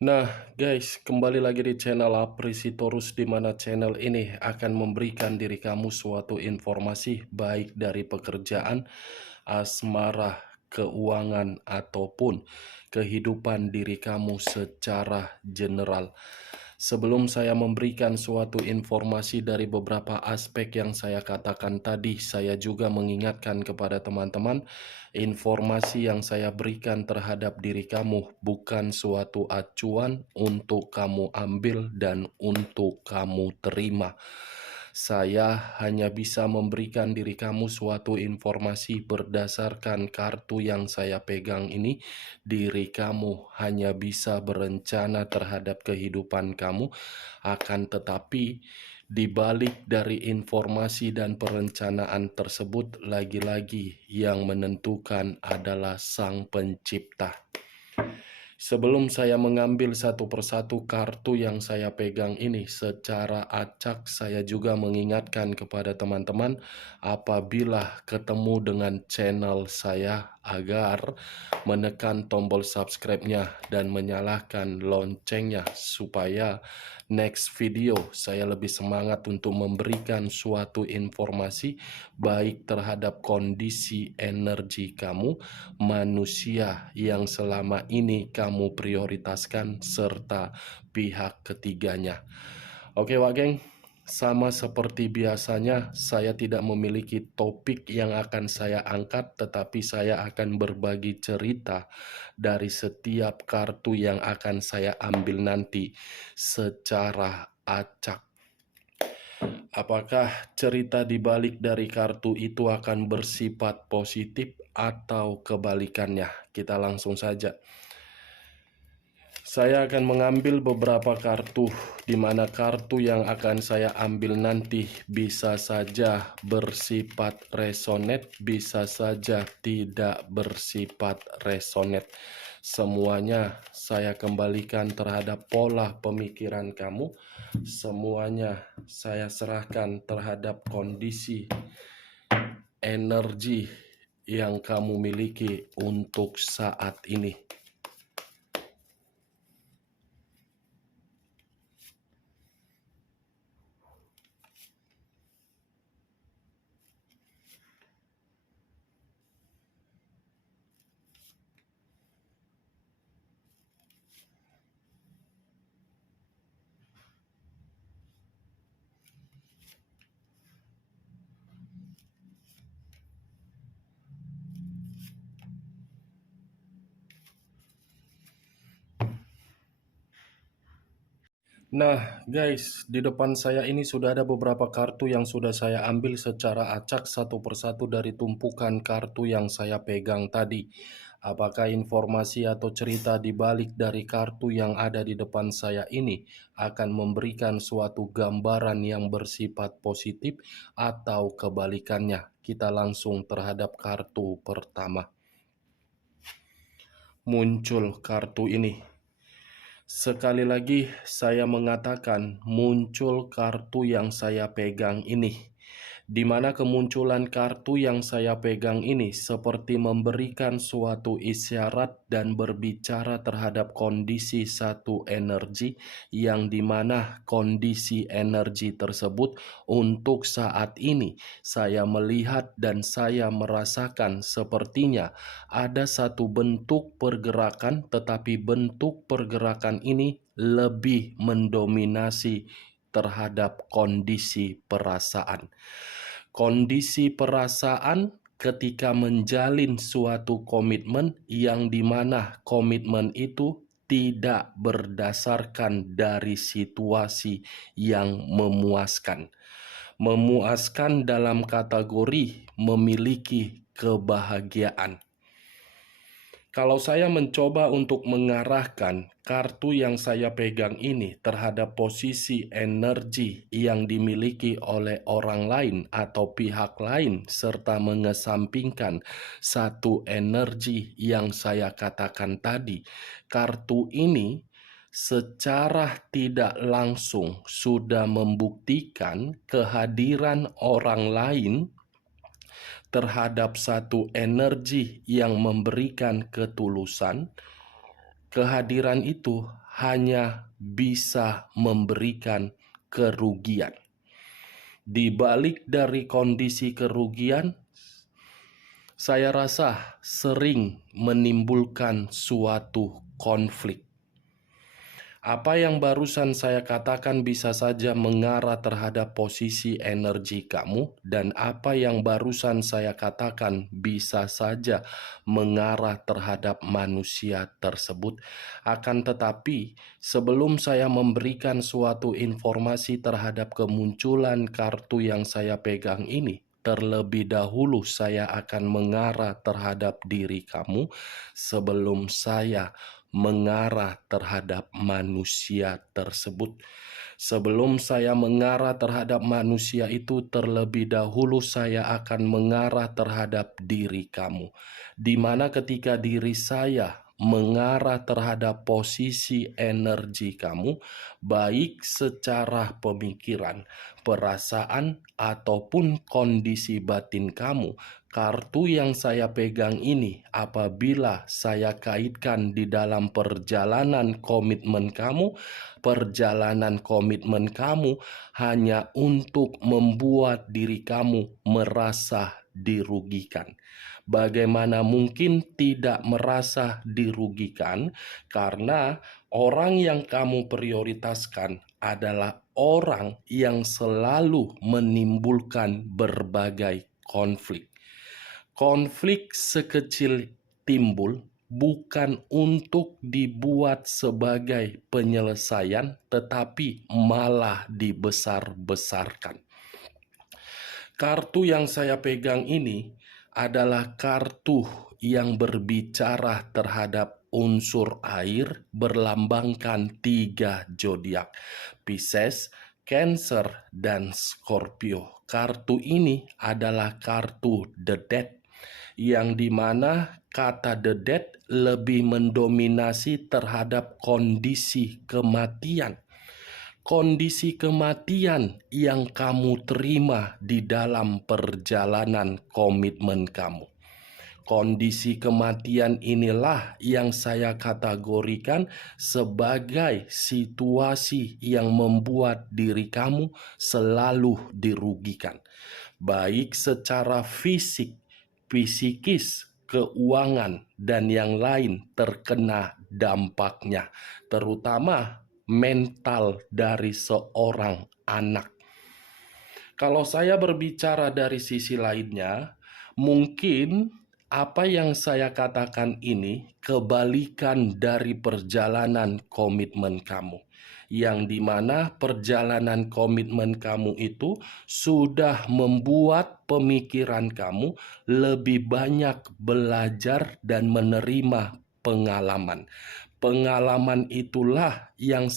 Nah, guys, kembali lagi di channel Aprisitorus, di mana channel ini akan memberikan diri kamu suatu informasi baik dari pekerjaan, asmara, keuangan, ataupun kehidupan diri kamu secara general. Sebelum saya memberikan suatu informasi dari beberapa aspek yang saya katakan tadi, saya juga mengingatkan kepada teman-teman, informasi yang saya berikan terhadap diri kamu bukan suatu acuan untuk kamu ambil dan untuk kamu terima. Saya hanya bisa memberikan diri kamu suatu informasi berdasarkan kartu yang saya pegang ini. Diri kamu hanya bisa berencana terhadap kehidupan kamu, akan tetapi di balik dari informasi dan perencanaan tersebut, lagi-lagi yang menentukan adalah Sang Pencipta. Sebelum saya mengambil satu persatu kartu yang saya pegang ini secara acak, saya juga mengingatkan kepada teman-teman apabila ketemu dengan channel saya agar menekan tombol subscribe-nya dan menyalakan loncengnya supaya next video saya lebih semangat untuk memberikan suatu informasi baik terhadap kondisi energi kamu, manusia yang selama ini kamu prioritaskan, serta pihak ketiganya. Oke, Wak Geng, sama seperti biasanya, saya tidak memiliki topik yang akan saya angkat, tetapi saya akan berbagi cerita dari setiap kartu yang akan saya ambil nanti secara acak. Apakah cerita di balik dari kartu itu akan bersifat positif atau kebalikannya? Kita langsung saja. Saya akan mengambil beberapa kartu, di mana kartu yang akan saya ambil nanti bisa saja bersifat resonate, bisa saja tidak bersifat resonate. Semuanya saya kembalikan terhadap pola pemikiran kamu. Semuanya saya serahkan terhadap kondisi energi yang kamu miliki untuk saat ini. Nah, guys, di depan saya ini sudah ada beberapa kartu yang sudah saya ambil secara acak satu persatu dari tumpukan kartu yang saya pegang tadi. Apakah informasi atau cerita di balik dari kartu yang ada di depan saya ini akan memberikan suatu gambaran yang bersifat positif atau kebalikannya? Kita langsung terhadap kartu pertama. Muncul kartu ini. Sekali lagi saya mengatakan muncul kartu yang saya pegang ini, di mana kemunculan kartu yang saya pegang ini seperti memberikan suatu isyarat dan berbicara terhadap kondisi satu energi, yang dimana kondisi energi tersebut untuk saat ini saya melihat dan saya merasakan sepertinya ada satu bentuk pergerakan, tetapi bentuk pergerakan ini lebih mendominasi terhadap kondisi perasaan. Kondisi perasaan ketika menjalin suatu komitmen yang dimana komitmen itu tidak berdasarkan dari situasi yang memuaskan. Memuaskan dalam kategori memiliki kebahagiaan. Kalau saya mencoba untuk mengarahkan kartu yang saya pegang ini terhadap posisi energi yang dimiliki oleh orang lain atau pihak lain, serta mengesampingkan satu energi yang saya katakan tadi, kartu ini secara tidak langsung sudah membuktikan kehadiran orang lain terhadap satu energi yang memberikan ketulusan. Kehadiran itu hanya bisa memberikan kerugian. Di balik dari kondisi kerugian, saya rasa sering menimbulkan suatu konflik. Apa yang barusan saya katakan bisa saja mengarah terhadap posisi energi kamu, dan apa yang barusan saya katakan bisa saja mengarah terhadap manusia tersebut. Akan tetapi, sebelum saya memberikan suatu informasi terhadap kemunculan kartu yang saya pegang ini, terlebih dahulu saya akan mengarah terhadap diri kamu sebelum saya mengarah terhadap manusia tersebut. Sebelum saya mengarah terhadap manusia itu, terlebih dahulu saya akan mengarah terhadap diri kamu. Di mana ketika diri saya mengarah terhadap posisi energi kamu, baik secara pemikiran, perasaan, ataupun kondisi batin kamu, kartu yang saya pegang ini apabila saya kaitkan di dalam perjalanan komitmen kamu hanya untuk membuat diri kamu merasa dirugikan. Bagaimana mungkin tidak merasa dirugikan? Karena orang yang kamu prioritaskan adalah orang yang selalu menimbulkan berbagai konflik. Konflik sekecil timbul bukan untuk dibuat sebagai penyelesaian, tetapi malah dibesar-besarkan. Kartu yang saya pegang ini adalah kartu yang berbicara terhadap unsur air, berlambangkan 3 zodiak: Pisces, Cancer, dan Scorpio. Kartu ini adalah kartu The Death, yang dimana kata The Death lebih mendominasi terhadap kondisi kematian. Kondisi kematian yang kamu terima di dalam perjalanan komitmen kamu. Kondisi kematian inilah yang saya kategorikan sebagai situasi yang membuat diri kamu selalu dirugikan, baik secara fisik, psikis, keuangan, dan yang lain terkena dampaknya, terutama mental dari seorang anak. Kalau saya berbicara dari sisi lainnya, mungkin apa yang saya katakan ini kebalikan dari perjalanan komitmen kamu, yang dimana perjalanan komitmen kamu itu sudah membuat pemikiran kamu lebih banyak belajar dan menerima pengalaman. Pengalaman itulah yang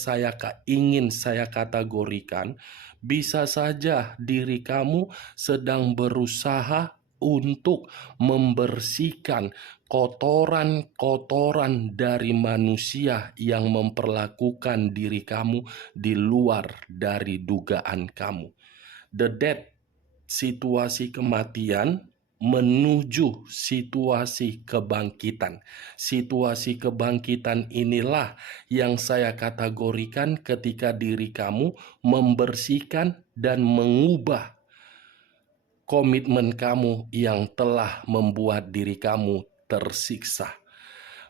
ingin saya kategorikan. Bisa saja diri kamu sedang berusaha untuk membersihkan kotoran-kotoran dari manusia yang memperlakukan diri kamu di luar dari dugaan kamu. The death, situasi kematian, menuju situasi kebangkitan. Situasi kebangkitan inilah yang saya kategorikan ketika diri kamu membersihkan dan mengubah komitmen kamu yang telah membuat diri kamu tersiksa.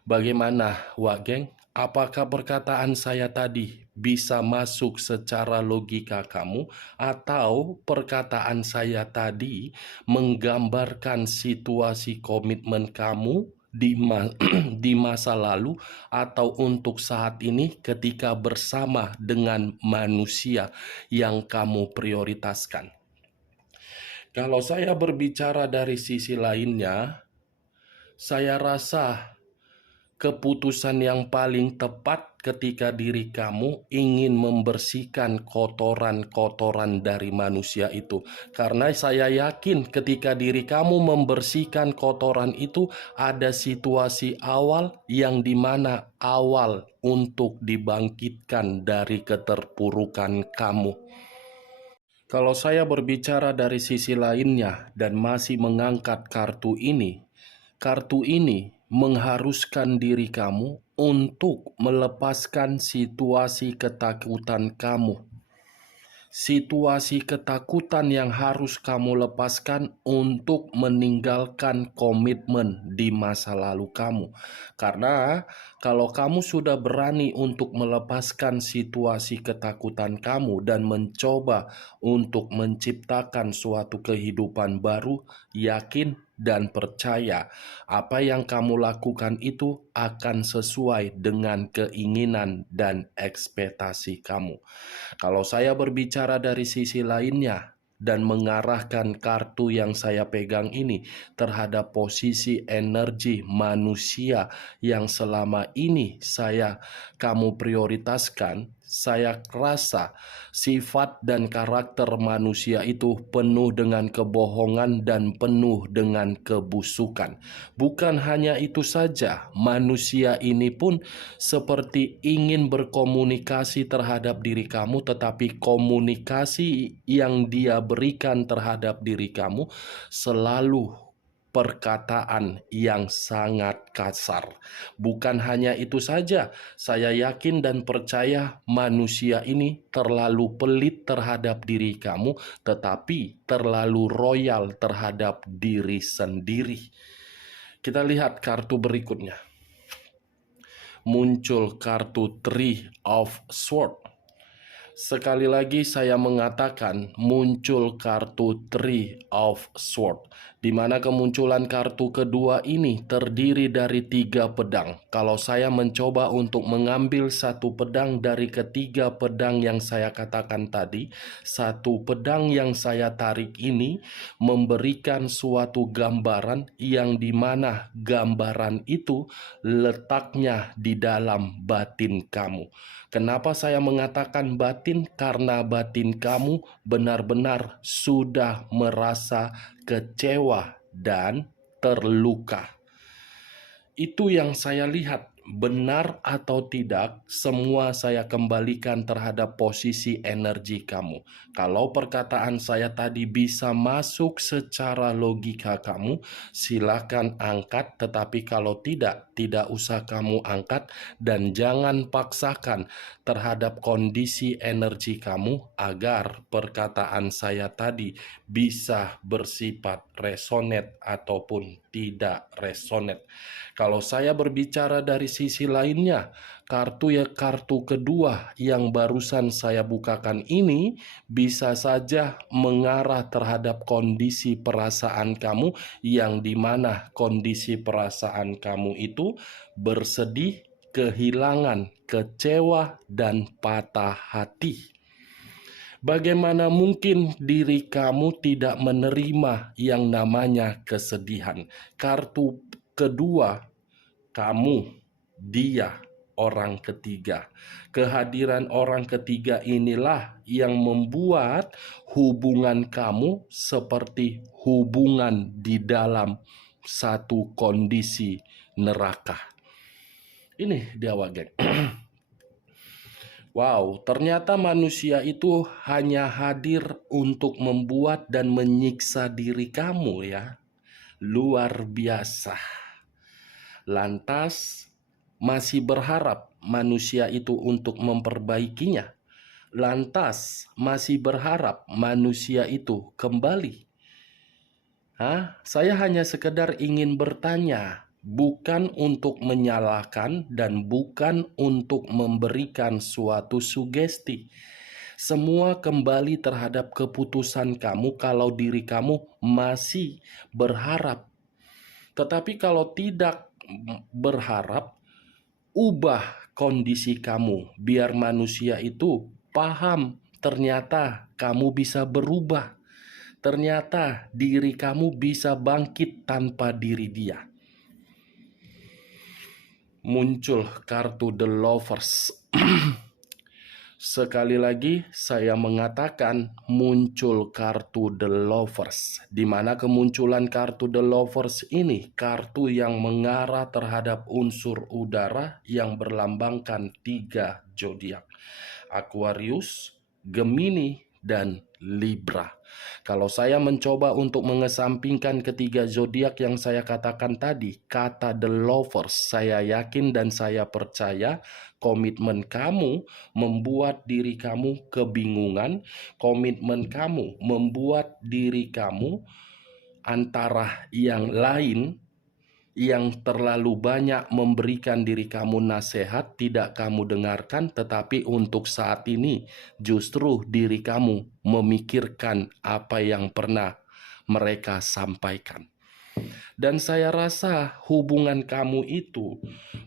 Bagaimana, Wak Geng? Apakah perkataan saya tadi bisa masuk secara logika kamu, atau perkataan saya tadi menggambarkan situasi komitmen kamu di masa lalu atau untuk saat ini ketika bersama dengan manusia yang kamu prioritaskan? Kalau saya berbicara dari sisi lainnya, saya rasa keputusan yang paling tepat ketika diri kamu ingin membersihkan kotoran-kotoran dari manusia itu. Karena saya yakin ketika diri kamu membersihkan kotoran itu, ada situasi awal yang dimana awal untuk dibangkitkan dari keterpurukan kamu. Kalau saya berbicara dari sisi lainnya dan masih mengangkat kartu ini mengharuskan diri kamu untuk melepaskan situasi ketakutan kamu. Situasi ketakutan yang harus kamu lepaskan untuk meninggalkan komitmen di masa lalu kamu. Karena kalau kamu sudah berani untuk melepaskan situasi ketakutan kamu dan mencoba untuk menciptakan suatu kehidupan baru, yakin dan percaya apa yang kamu lakukan itu akan sesuai dengan keinginan dan ekspektasi kamu. Kalau saya berbicara dari sisi lainnya dan mengarahkan kartu yang saya pegang ini terhadap posisi energi manusia yang selama ini kamu prioritaskan, saya rasa sifat dan karakter manusia itu penuh dengan kebohongan dan penuh dengan kebusukan. Bukan hanya itu saja, manusia ini pun seperti ingin berkomunikasi terhadap diri kamu, tetapi komunikasi yang dia berikan terhadap diri kamu selalu perkataan yang sangat kasar. Bukan hanya itu saja, saya yakin dan percaya manusia ini terlalu pelit terhadap diri kamu, tetapi terlalu royal terhadap diri sendiri. Kita lihat kartu berikutnya. Muncul kartu Three of Swords. Sekali lagi saya mengatakan muncul kartu Three of Swords, di mana kemunculan kartu kedua ini terdiri dari 3 pedang. Kalau saya mencoba untuk mengambil satu pedang dari ketiga pedang yang saya katakan tadi, satu pedang yang saya tarik ini memberikan suatu gambaran yang dimana gambaran itu letaknya di dalam batin kamu. Kenapa saya mengatakan batin? Karena batin kamu benar-benar sudah merasa kecewa dan terluka. Itu yang saya lihat. Benar atau tidak, semua saya kembalikan terhadap posisi energi kamu. Kalau perkataan saya tadi bisa masuk secara logika kamu, silakan angkat. Tetapi kalau tidak usah kamu angkat. Dan jangan paksakan terhadap kondisi energi kamu agar perkataan saya tadi bisa bersifat resonate ataupun tidak resonate. Kalau saya berbicara dari sisi lainnya, kartu kedua yang barusan saya bukakan ini bisa saja mengarah terhadap kondisi perasaan kamu, yang dimana kondisi perasaan kamu itu bersedih, kehilangan, kecewa, dan patah hati. Bagaimana mungkin diri kamu tidak menerima yang namanya kesedihan? Kartu kedua, kamu, dia, orang ketiga. Kehadiran orang ketiga inilah yang membuat hubungan kamu seperti hubungan di dalam satu kondisi neraka. Ini dia, geng. Wow, ternyata manusia itu hanya hadir untuk membuat dan menyiksa diri kamu ya. Luar biasa. Lantas masih berharap manusia itu untuk memperbaikinya. Lantas masih berharap manusia itu kembali. Saya hanya sekedar ingin bertanya, bukan untuk menyalahkan dan bukan untuk memberikan suatu sugesti. Semua kembali terhadap keputusan kamu kalau diri kamu masih berharap. Tetapi kalau tidak berharap, ubah kondisi kamu biar manusia itu paham ternyata kamu bisa berubah. Ternyata diri kamu bisa bangkit tanpa diri dia. Muncul kartu The Lovers. Sekali lagi saya mengatakan muncul kartu The Lovers, di mana kemunculan kartu The Lovers ini kartu yang mengarah terhadap unsur udara yang berlambangkan 3 zodiak: Aquarius, Gemini, dan Libra. Kalau saya mencoba untuk mengesampingkan ketiga zodiak yang saya katakan tadi, kata The Lovers, saya yakin dan saya percaya komitmen kamu membuat diri kamu kebingungan, komitmen kamu membuat diri kamu antara yang lain yang terlalu banyak memberikan diri kamu nasihat tidak kamu dengarkan, tetapi untuk saat ini justru diri kamu memikirkan apa yang pernah mereka sampaikan. Dan saya rasa hubungan kamu itu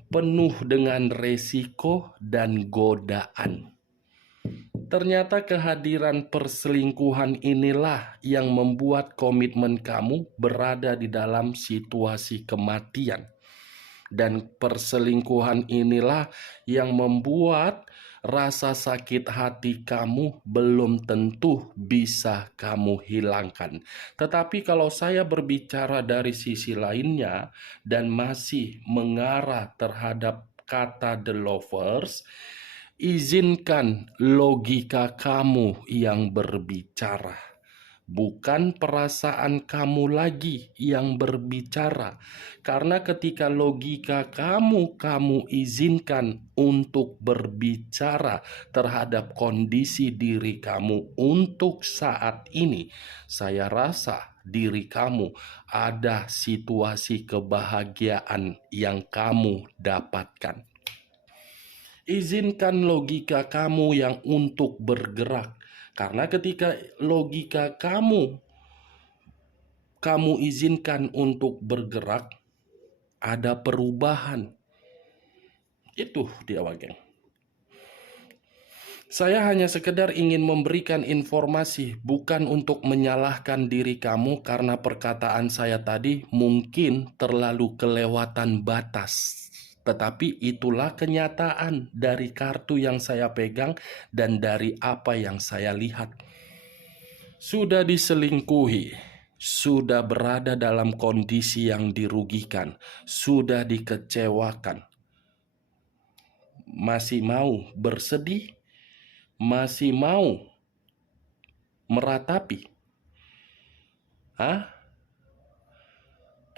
penuh dengan resiko dan godaan. Ternyata kehadiran perselingkuhan inilah yang membuat komitmen kamu berada di dalam situasi kematian. Dan perselingkuhan inilah yang membuat rasa sakit hati kamu belum tentu bisa kamu hilangkan. Tetapi kalau saya berbicara dari sisi lainnya dan masih mengarah terhadap kata The Lovers, izinkan logika kamu yang berbicara, bukan perasaan kamu lagi yang berbicara. Karena ketika logika kamu izinkan untuk berbicara terhadap kondisi diri kamu untuk saat ini, saya rasa diri kamu ada situasi kebahagiaan yang kamu dapatkan. Izinkan logika kamu yang untuk bergerak. Karena ketika logika kamu izinkan untuk bergerak, ada perubahan. Itu dia, geng. Saya hanya sekedar ingin memberikan informasi, bukan untuk menyalahkan diri kamu karena perkataan saya tadi mungkin terlalu kelewatan batas. Tetapi itulah kenyataan dari kartu yang saya pegang dan dari apa yang saya lihat. Sudah diselingkuhi, sudah berada dalam kondisi yang dirugikan, sudah dikecewakan. Masih mau bersedih? Masih mau meratapi?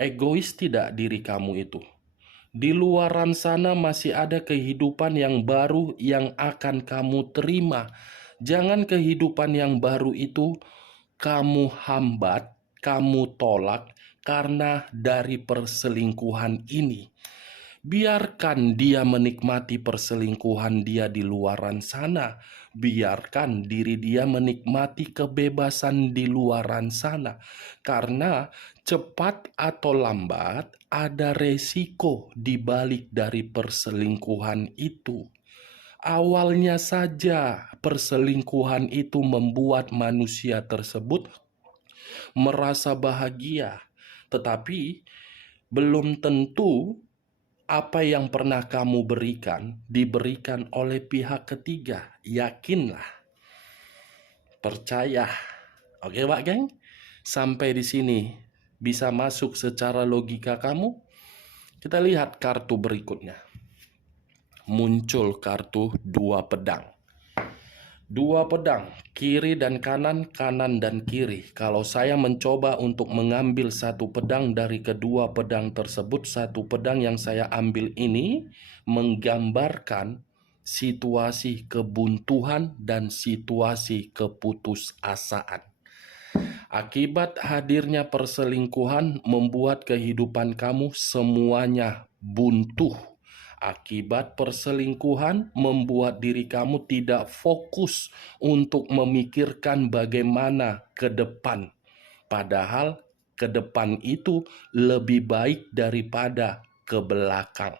Egois tidak diri kamu itu? Di luaran sana masih ada kehidupan yang baru yang akan kamu terima. Jangan kehidupan yang baru itu kamu hambat, kamu tolak karena dari perselingkuhan ini. Biarkan dia menikmati perselingkuhan dia di luaran sana. Biarkan diri dia menikmati kebebasan di luaran sana. Karena cepat atau lambat ada resiko di balik dari perselingkuhan itu. Awalnya saja perselingkuhan itu membuat manusia tersebut merasa bahagia. Tetapi belum tentu apa yang pernah kamu berikan diberikan oleh pihak ketiga. Yakinlah. Percaya. Oke, Pak Geng? Sampai di sini bisa masuk secara logika kamu? Kita lihat kartu berikutnya. Muncul kartu 2 pedang. 2 pedang, kiri dan kanan, kanan dan kiri. Kalau saya mencoba untuk mengambil satu pedang dari kedua pedang tersebut, satu pedang yang saya ambil ini menggambarkan situasi kebuntuan dan situasi keputusasaan. Akibat hadirnya perselingkuhan membuat kehidupan kamu semuanya buntu. Akibat perselingkuhan membuat diri kamu tidak fokus untuk memikirkan bagaimana ke depan. Padahal ke depan itu lebih baik daripada ke belakang.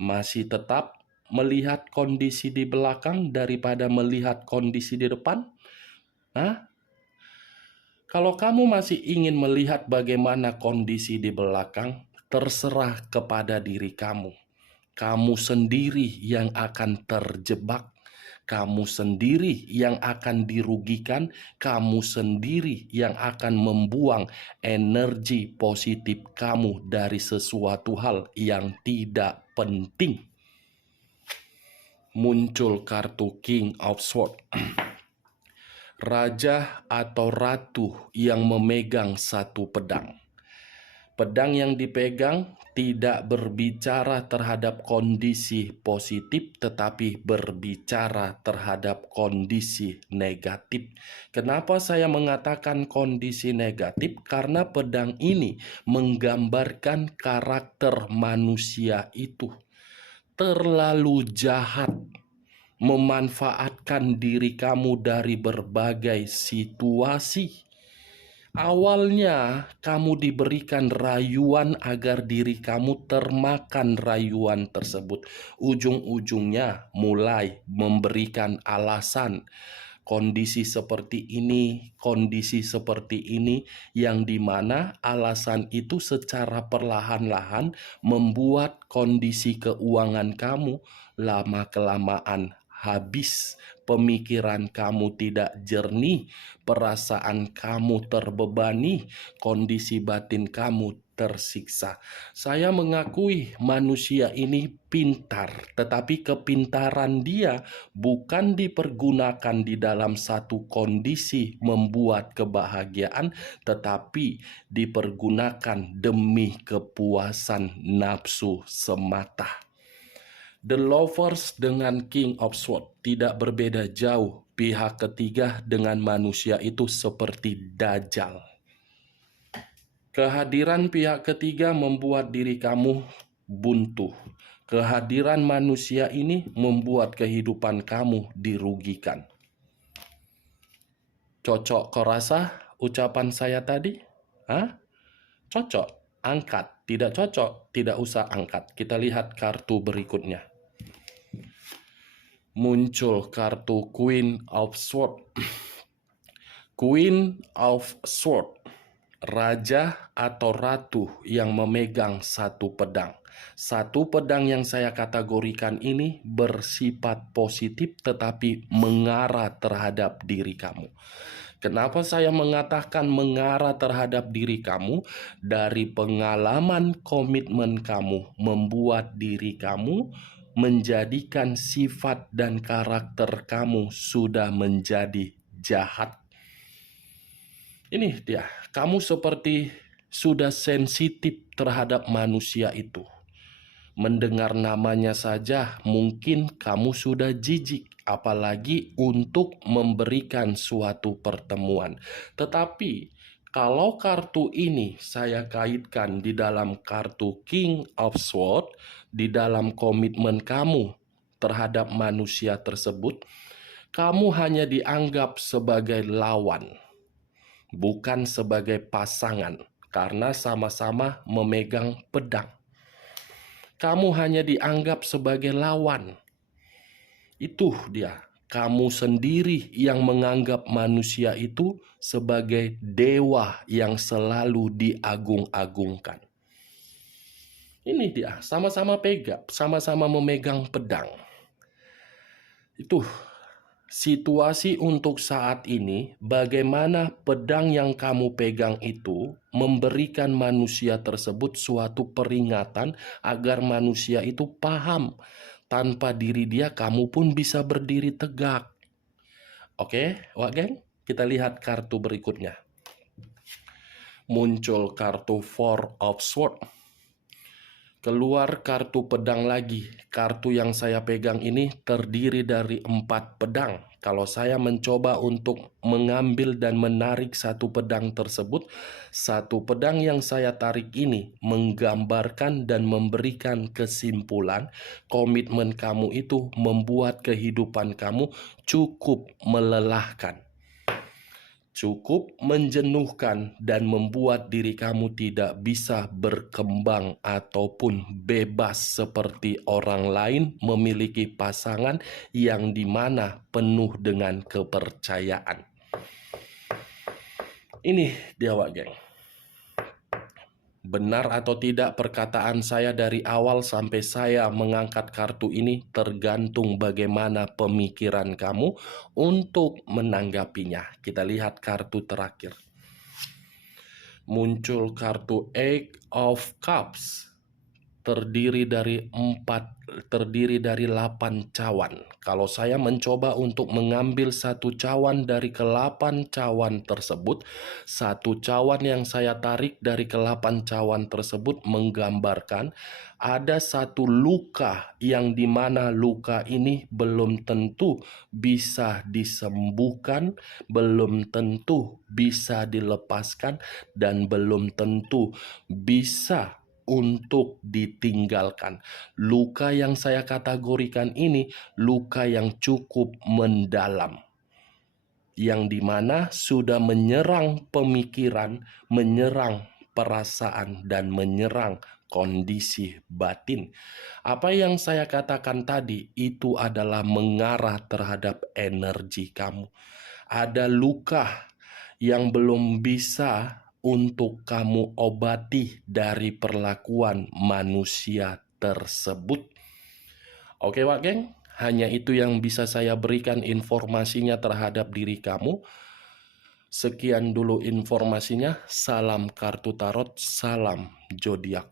Masih tetap melihat kondisi di belakang daripada melihat kondisi di depan? Kalau kamu masih ingin melihat bagaimana kondisi di belakang, terserah kepada diri kamu. Kamu sendiri yang akan terjebak, kamu sendiri yang akan dirugikan, kamu sendiri yang akan membuang energi positif kamu dari sesuatu hal yang tidak penting. Muncul kartu King of Swords. Raja atau ratu yang memegang satu pedang. Pedang yang dipegang tidak berbicara terhadap kondisi positif, tetapi berbicara terhadap kondisi negatif. Kenapa saya mengatakan kondisi negatif? Karena pedang ini menggambarkan karakter manusia itu terlalu jahat, memanfaatkan diri kamu dari berbagai situasi. Awalnya kamu diberikan rayuan agar diri kamu termakan rayuan tersebut. Ujung-ujungnya mulai memberikan alasan. Kondisi seperti ini, yang dimana alasan itu secara perlahan-lahan membuat kondisi keuangan kamu lama-kelamaan habis, pemikiran kamu tidak jernih, perasaan kamu terbebani, kondisi batin kamu tersiksa. Saya mengakui manusia ini pintar, tetapi kepintaran dia bukan dipergunakan di dalam satu kondisi membuat kebahagiaan, tetapi dipergunakan demi kepuasan nafsu semata. The Lovers dengan King of Swords tidak berbeda jauh. Pihak ketiga dengan manusia itu seperti Dajjal. Kehadiran pihak ketiga membuat diri kamu buntu. Kehadiran manusia ini membuat kehidupan kamu dirugikan. Cocok kau rasa ucapan saya tadi? Hah? Cocok? Angkat. Tidak cocok? Tidak usah angkat. Kita lihat kartu berikutnya. Muncul kartu Queen of Swords. Queen of Swords, raja atau ratu yang memegang satu pedang. Satu pedang yang saya kategorikan ini bersifat positif tetapi mengarah terhadap diri kamu. Kenapa saya mengatakan mengarah terhadap diri kamu? Dari pengalaman komitmen kamu membuat diri kamu menjadikan sifat dan karakter kamu sudah menjadi jahat. Ini dia, kamu seperti sudah sensitif terhadap manusia itu. Mendengar namanya saja mungkin kamu sudah jijik, apalagi untuk memberikan suatu pertemuan. Tetapi kalau kartu ini saya kaitkan di dalam kartu King of Swords, di dalam komitmen kamu terhadap manusia tersebut, kamu hanya dianggap sebagai lawan, bukan sebagai pasangan, karena sama-sama memegang pedang. Kamu hanya dianggap sebagai lawan. Itu dia. Kamu sendiri yang menganggap manusia itu sebagai dewa yang selalu diagung-agungkan. Ini dia, sama-sama sama-sama memegang pedang. Itu situasi untuk saat ini, bagaimana pedang yang kamu pegang itu memberikan manusia tersebut suatu peringatan agar manusia itu paham. Tanpa diri dia, kamu pun bisa berdiri tegak. Oke, Wak Geng? Kita lihat kartu berikutnya. Muncul kartu Four of Swords. Keluar kartu pedang lagi. Kartu yang saya pegang ini terdiri dari 4 pedang. Kalau saya mencoba untuk mengambil dan menarik satu pedang tersebut, satu pedang yang saya tarik ini menggambarkan dan memberikan kesimpulan komitmen kamu itu membuat kehidupan kamu cukup melelahkan, cukup menjenuhkan, dan membuat diri kamu tidak bisa berkembang ataupun bebas seperti orang lain memiliki pasangan yang dimana penuh dengan kepercayaan. Ini dia, Wak Geng. Benar atau tidak perkataan saya dari awal sampai saya mengangkat kartu ini tergantung bagaimana pemikiran kamu untuk menanggapinya. Kita lihat kartu terakhir. Muncul kartu Eight of Cups. terdiri dari 8 cawan. Kalau saya mencoba untuk mengambil satu cawan dari ke-8 cawan tersebut, satu cawan yang saya tarik dari ke-8 cawan tersebut menggambarkan ada satu luka yang dimana luka ini belum tentu bisa disembuhkan, belum tentu bisa dilepaskan, dan belum tentu bisa untuk ditinggalkan. Luka yang saya kategorikan ini luka yang cukup mendalam, yang dimana sudah menyerang pemikiran, menyerang perasaan, dan menyerang kondisi batin. Apa yang saya katakan tadi itu adalah mengarah terhadap energi kamu. Ada luka yang belum bisa untuk kamu obati dari perlakuan manusia tersebut. Oke, Wak Geng, hanya itu yang bisa saya berikan informasinya terhadap diri kamu. Sekian dulu informasinya. Salam kartu tarot, salam zodiak.